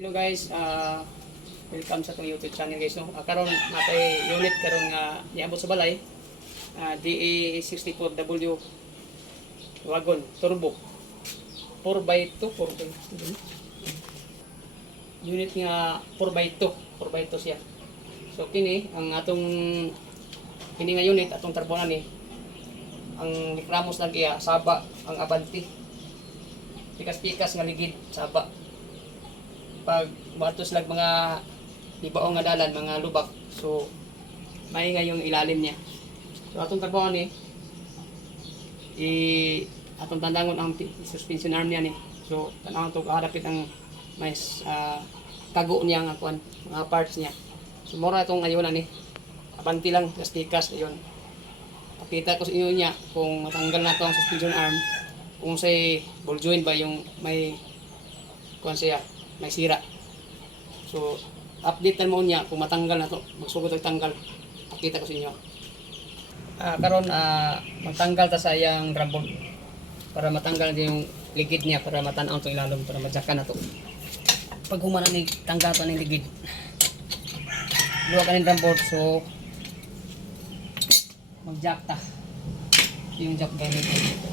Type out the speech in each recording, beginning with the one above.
Hello guys, welcome sa itong YouTube channel guys. No? Karon natay unit karon nga niabot sa balay, DA64W wagon turbo 4x2 unit nga 4x2 siya. So kini ang atong kini nga unit atong tarbonan ni ang nikramos lagi saba ang Avanti. Pikas-pikas nga ligid saba. Pag batos lag mga libaong nga dalan, mga lubak, so may nga yung ilalim niya. So atong trabaho ni atong tandangon ang suspension arm niya ni. So tanawon to kahadapit ang may tago niya nga kuan, mga parts niya. So mura itong ayunan ni. Avanti lang, plastikas ayon. Pakita ko sa inyo niya kung matanggal na to ang suspension arm, kung say ball joint ba yung may kuan siya, may sira. So, update mo niya kung matanggal na to. Magsugod ang tanggal. Pakita ko sa inyo. Karon matanggal ta sa iyang drum bolt para matanggal yung ligid niya, para matanaw itong ilalom, para madjaka na to. Pag humana ni tanggal pa ng ligid, luwa ka ng drum bolt, so magjack ta. Yung jack gamit ito.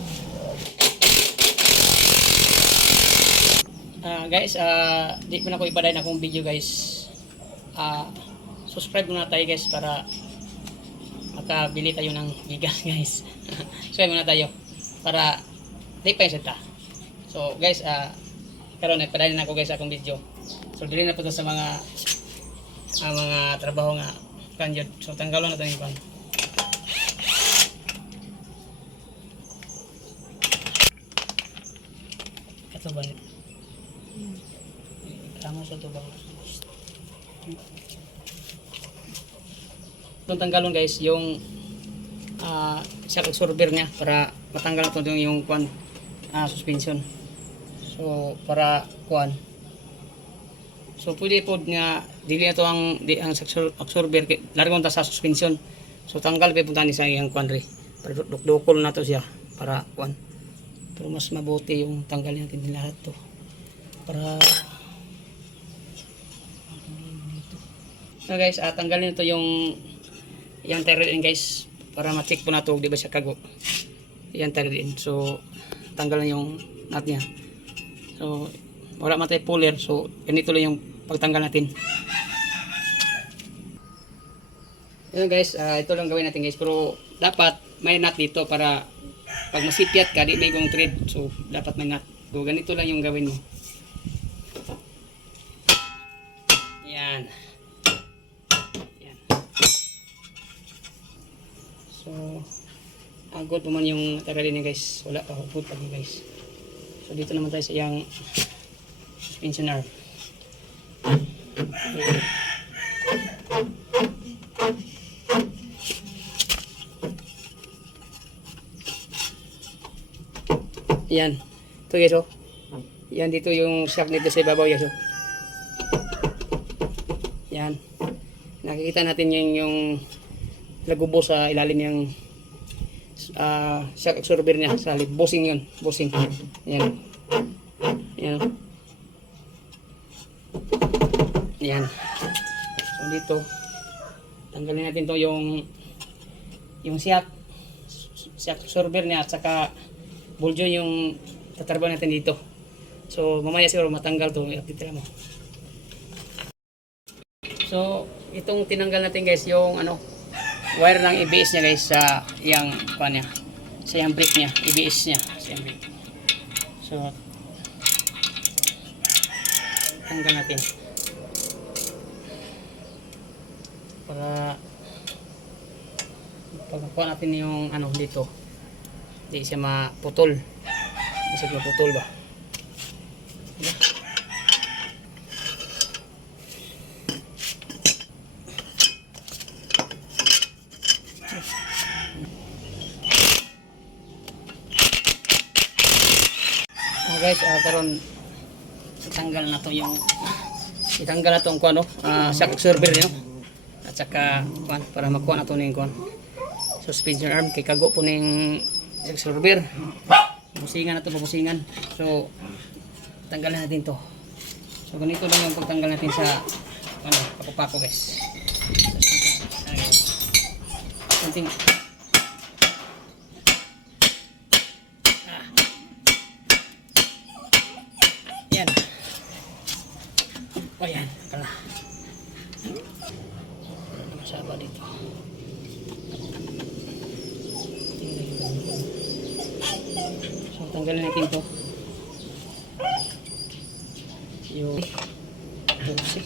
Guys, di pa na ko ipaday na akong video guys. Subscribe muna tayo guys para makabili tayo ng bigas guys. Subscribe muna tayo para di pa yung ta. So guys, karon ipaday na ako guys akong video. So dili na po to sa mga trabaho nga kanjud. So tanggalon na to yung pan. Ito ba? Tama sa ito ba? Itong tanggalon guys, yung shock absorber niya para matanggal ito yung kuan, suspension. So, para kuan. So, pwede po nga, dili ito ang shock absorber, largong ta sa suspension. So, tanggal pa punta ni sa yung kuan rin. Para dukdukol na to siya, para kuan. Pero mas mabuti yung tanggalin natin din lahat to. Para so guys, tanggalin ito yung tire din guys para ma-check po nato di ba siya kago. Yung tire din. So tanggalan yung nut niya. So wala matay puller, so ganito lang yung pagtanggal natin. Yun guys, ito lang gawin natin guys, pero dapat may nut dito para pag masipyat ka, di may gong thread. So dapat may nut. So ganito lang yung gawin mo. Yan. So, agod naman yung tagalin niya guys. Wala pa hugod pa niya guys. So, dito naman tayo sa iyang suspension arm. Yan. Ito guys oh. Yan dito yung shock nito sa ibabaw guys oh. Yan. Nakikita natin yung lagubo sa ilalim yung shock absorber niya sa bossing yun. Bossing. Yan. Yan. Yan. So dito, tanggalin natin to yung shock absorber niya at saka buljo yung tatarba natin dito. So mamaya siguro matanggal to. I-update mo. So itong tinanggal natin guys yung wire ng ABS niya guys sa yang kuan niya, sa yang brake niya, ABS niya, sa yang brake. So tanggal natin para pagkuha natin yung dito, hindi siya maputol, bisig maputol ba. Guys, karon itanggal na to yung shock absorber niyo at saka para makuha na to ning suspension arm kay kago po ning shock absorber. Busingan na to, busingan. So tanggalin natin to. So ganito lang yung pagtanggal natin sa ano, pako-pako guys. Ayun. Something. Yan. O yan, pala. Masaba dito. So tanggalin natin ito. Yung busik.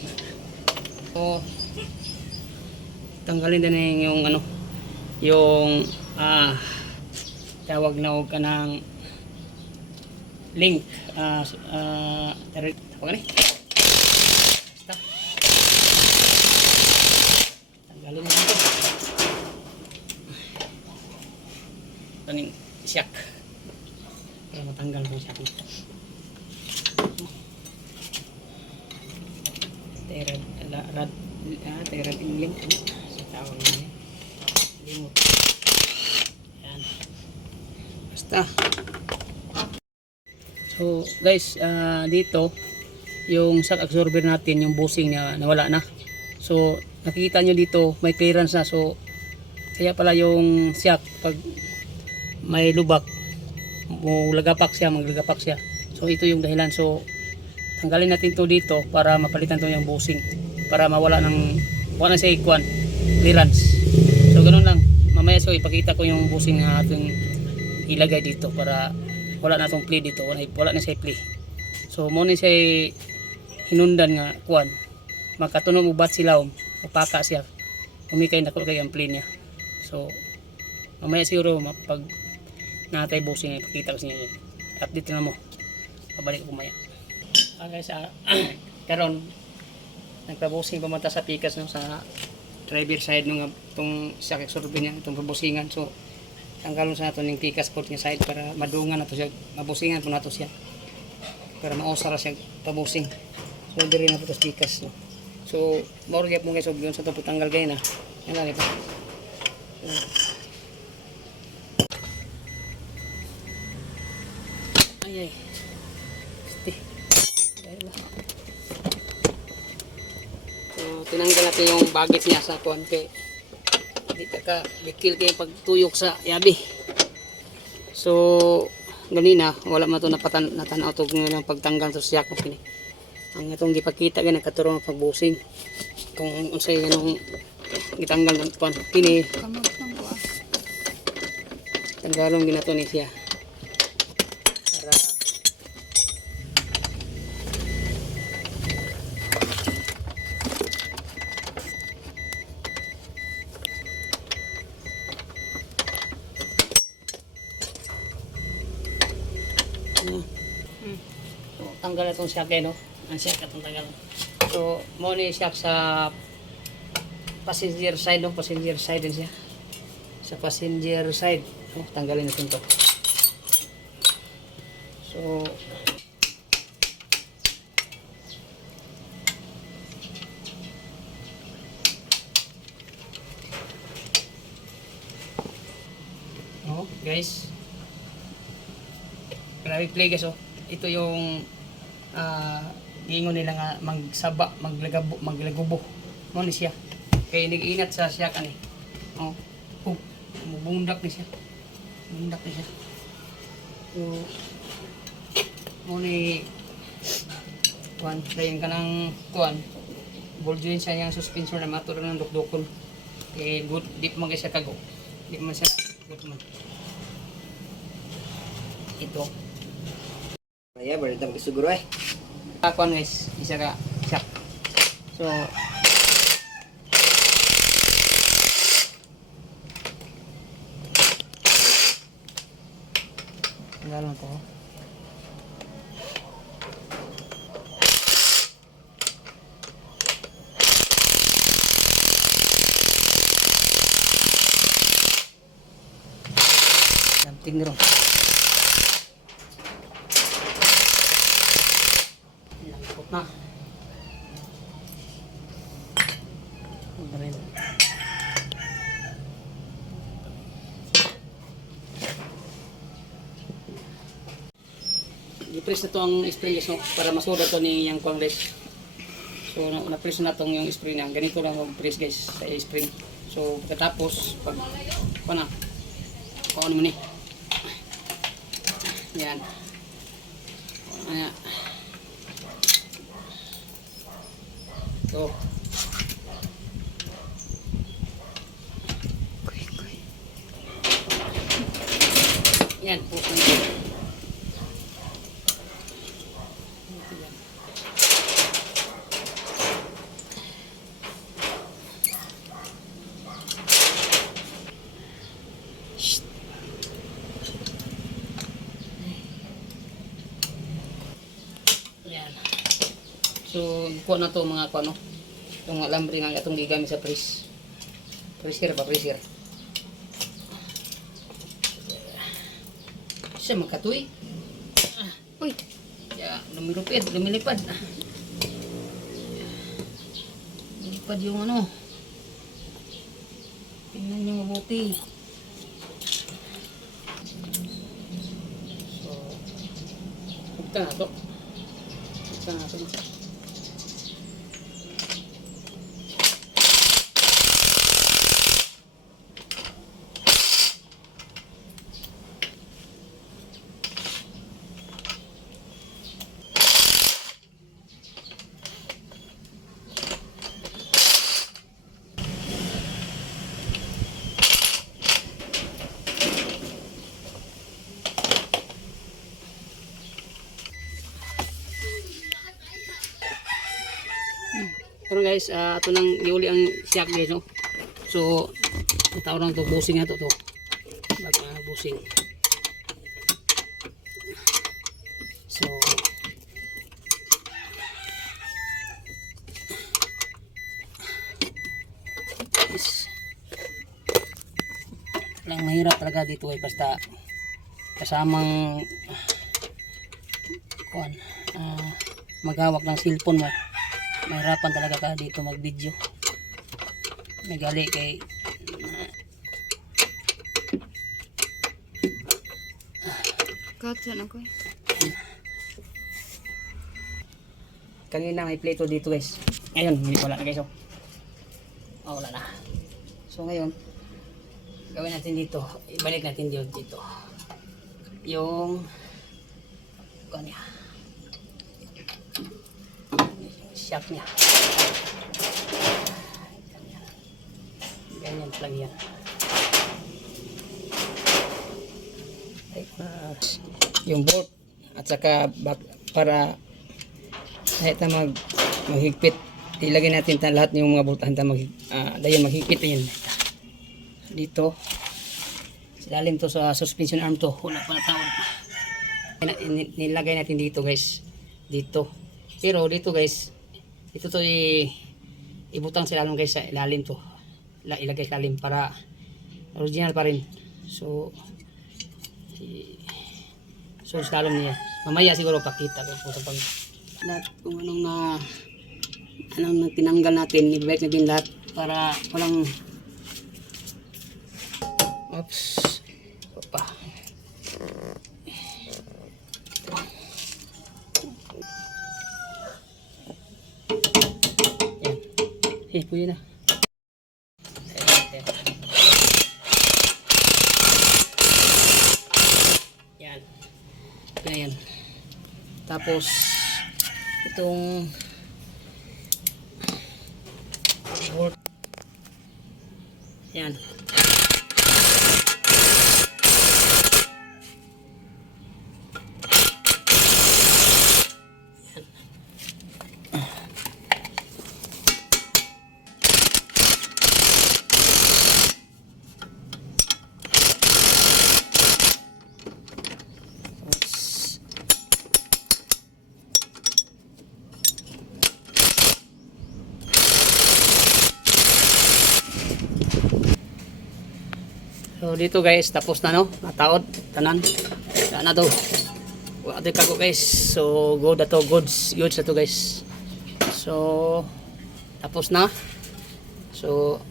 So tanggalin din yung ano, yung tawag na huwag ka ng link. Apa ka ni? Basta. Tanggalin natin ito. Kaning siyak. Para matanggal ko siyak nito. Terad link. Sa tawag na yan. Limot. Yan. Basta. So guys, dito yung shock absorber natin, yung bushing niya nawala na. So nakikita nyo dito may clearance na. So kaya pala yung shock pag may lubak maglagapak siya. So ito yung dahilan. So tanggalin natin to dito para mapalitan to yung bushing, para wala na sa ikuan clearance. So ganoon lang. Mamaya so ipakita ko yung bushing na ating ilagay dito para wala na tong play dito, wala na siya play. So mo ni siya hinundan nga kuan, makatunog ubat sila mapaka siya, umikay na ko kay ang play niya. So mamaya siguro pag natay bushing ipakita ko sa inyo, update na mo, pabalik ko mamaya. Guys, karon nagpa-bushing pamanta sa pikas no, sa driver side nung itong shock absorber niya, itong pabusingan. So tanggalon sa nato ning pikas port nga side para madungan nato siya, mabusingan po nato siya para mausara siya pabusing. So diri na po tos pikas no. So more gyud mo guys og yun sa to tanggal gay na. Yan lang ito. Ay. So tinanggal natin yung baggage niya sa kuan kay dito ka bikil kayo pagtuyok sa yabi. So ganina wala man to natanaw to ng pagtanggal to siya ko kini. Ang itong gipakita gani katuro ng pagbusing. Kung unsay ganong gitanggal ng pan kini. Tanggalon ginato ni siya. Para so, tanggal na itong shock no? Ang shock itong tanggal. So mo ni shock sa passenger side no? Passenger side din siya. Sa passenger side tanggalin natin to. So guys, grabe play guys ito yung ingon nila nga magsaba, maglagubo mo ni siya kaya nag-ingat sa siya kani bundak ni siya so mo ni kuan dayon kanang kuan ball joint siya yung suspension na maturo ng dukdukon good deep man siya kago, di man siya good man ito.Aya, balita mo siguro eh. Kuan guys, isa ka shock. So tanggalan ko. Tingnan ro. Nah, i-press na to ang spring guys no, para masulat to ni yung kuang guys. So na-press na tong yung spring niya. Ganito lang mag-press guys sa spring. So pagkatapos pag ano mo ni. Yan. Ayan. So yan po. Yan. So, kuha na to mga ano, itong alambre nga itong gigamit sa press. Pressure ba? Pressure. Siya magkatuy. Uy. Ya, lumilipad. Lumilipad yung ano. Tingnan niyo mabuti. So, bukta na to. Pero guys, ito nang iuli ang siyak guys, no? So, tawag lang ito, busing na ito. Busing. So, lang mahirap talaga dito eh, basta kasamang maghawak ng cellphone mo. Mahirapan talaga ka dito mag-video. Nagali kay Katsan ako. kanina may plato dito guys. Ngayon, wala na guys. Wala na. So ngayon, gawin natin dito. Ibalik natin dito. Yung kanya. Shock niya. Ganyan lang yan. Yung bolt at saka para kahit na maghigpit, ilagay natin lahat yung mga boltahan dayon maghigpit yun. Dito silalim to sa suspension arm to. Wala pa na taon. Nilagay natin dito guys. Dito. Pero dito guys, ito to ibutang sa ilalim guys, sa ilalim to. Ilagay sa ilalim para original pa rin. So sa ilalim niya. Mamaya siguro pakita ko sa pag lahat kung anong tinanggal natin, ibalik natin lahat para walang pa. Yan. Pwede na. Yan. Yan. Tapos itong bolt. Yan. So dito guys, tapos na no, nataod tanan. Na to. Wa ate kago guys. So good na to, goods na to guys. So tapos na. So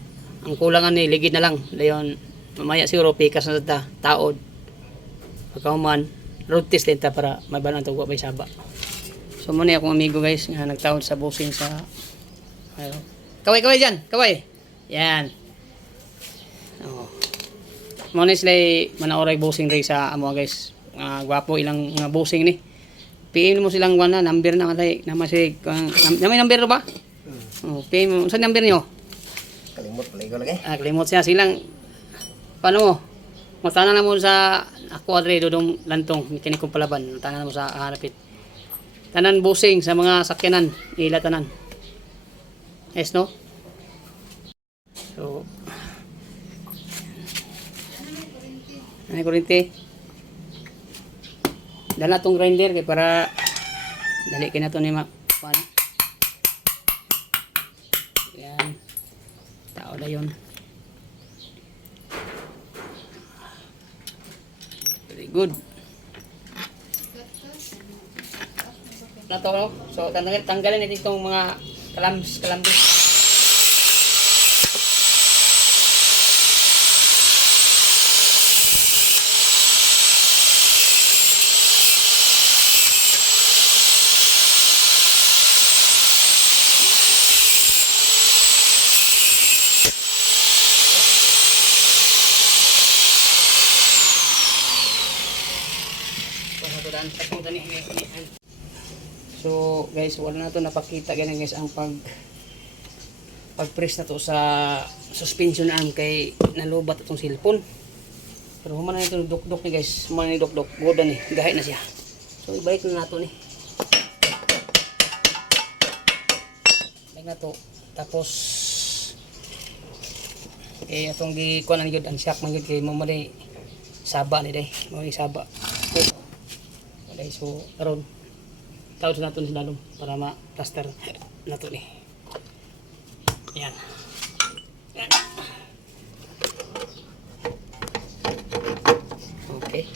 ang kulangan ni ligid na lang. Dayon mamaya siguro pikas na ta taod. Pagkauman road test din ta para mabalan to wa may saba. So muna akong amigo guys nga nagtawad sa busing sa ayo. Kaway dyan, kaway. Yan. Oh. Muna sila manaoray busing rin sa amo guys. Gwapo ilang mga busing ni. PM mo silang wana number na matay na masig. May number ba? Oh, PM mo sa number niyo. Kalimot pala ko lagi. Kalimot siya silang paano mo? Matana na mo sa ako adre dodong lantong mekaniko palaban. Tanan mo sa harapit. Tanan busing sa mga sakyanan, ila tanan. Yes no? So ay kurente. Dala tong grinder kay para dali kina to ni ma. Paano? Yan. Tao na yun. Very good. Na to, no? So tanggalin natin itong mga kalambis. So guys, wala na to napakita ganyan guys ang pag-press na to sa suspension arm kay nalubat itong cellphone. Pero humana na ito dukdok ni guys, humana ni dukdok, goda ni, gahay na siya. So ibalik na nato ni. Ibalik na to. Tapos atong gikuan na yun, ang shock man yun kay mamalay saba ni day, mamalay saba. So karon tawad na natin sa lalong para ma-plaster na ito ni. Yan. Okay.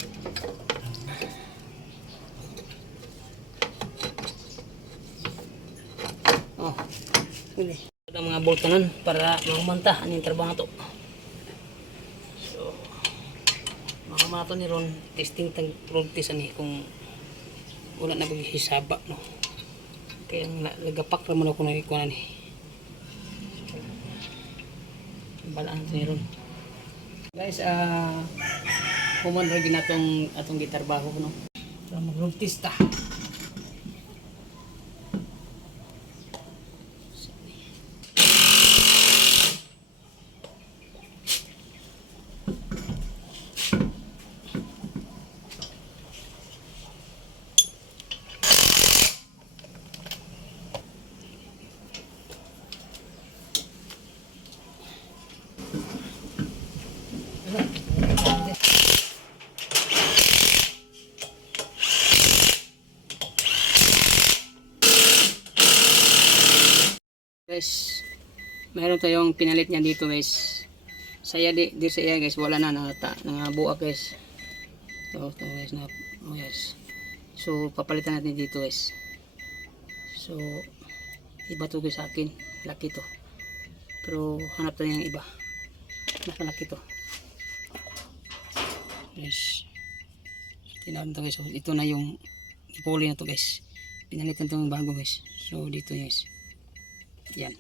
Oh. Ini. Ada mga bolt kanan para mamanta ang trabaho na to. So makamato ni ron testing tang road test ani kung wala na paghisaba no. Kaya nagapak naman ako ng ikuan ni. Balaan sa ron. Guys, human ra ginatong atong gitarbaho no. Para mag-road test ta. Guys, meron tayong pinalit niya dito guys. Saya di sa iya guys, wala na nangabuak guys. So guys na guys. So papalitan natin dito guys. So iba to guys sa akin, laki to. Pero hanap tayo ng iba. Mas malaki to. Guys. Tinawag to guys. So, ito na yung ipuli na to guys. Pinalitan to ng bago guys. So dito guys. Yan.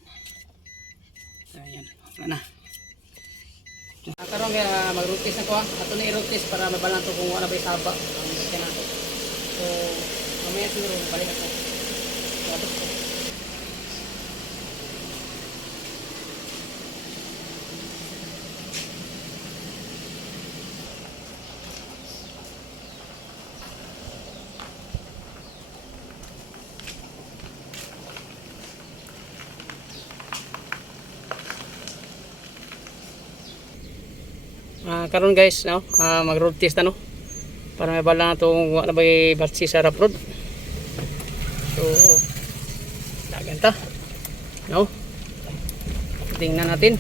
Ayan. Wala na. Karon nga mag-road test na ko ha. Ato na i-road test para mabalan to kung wala ba isaba ang sakyan nato. So, mamaya siguro balik ako. Tapos ko. Karon guys no, mag-road test no para mabala na itong wala ba batsi sa rough road. So dagan ta no, tingnan natin.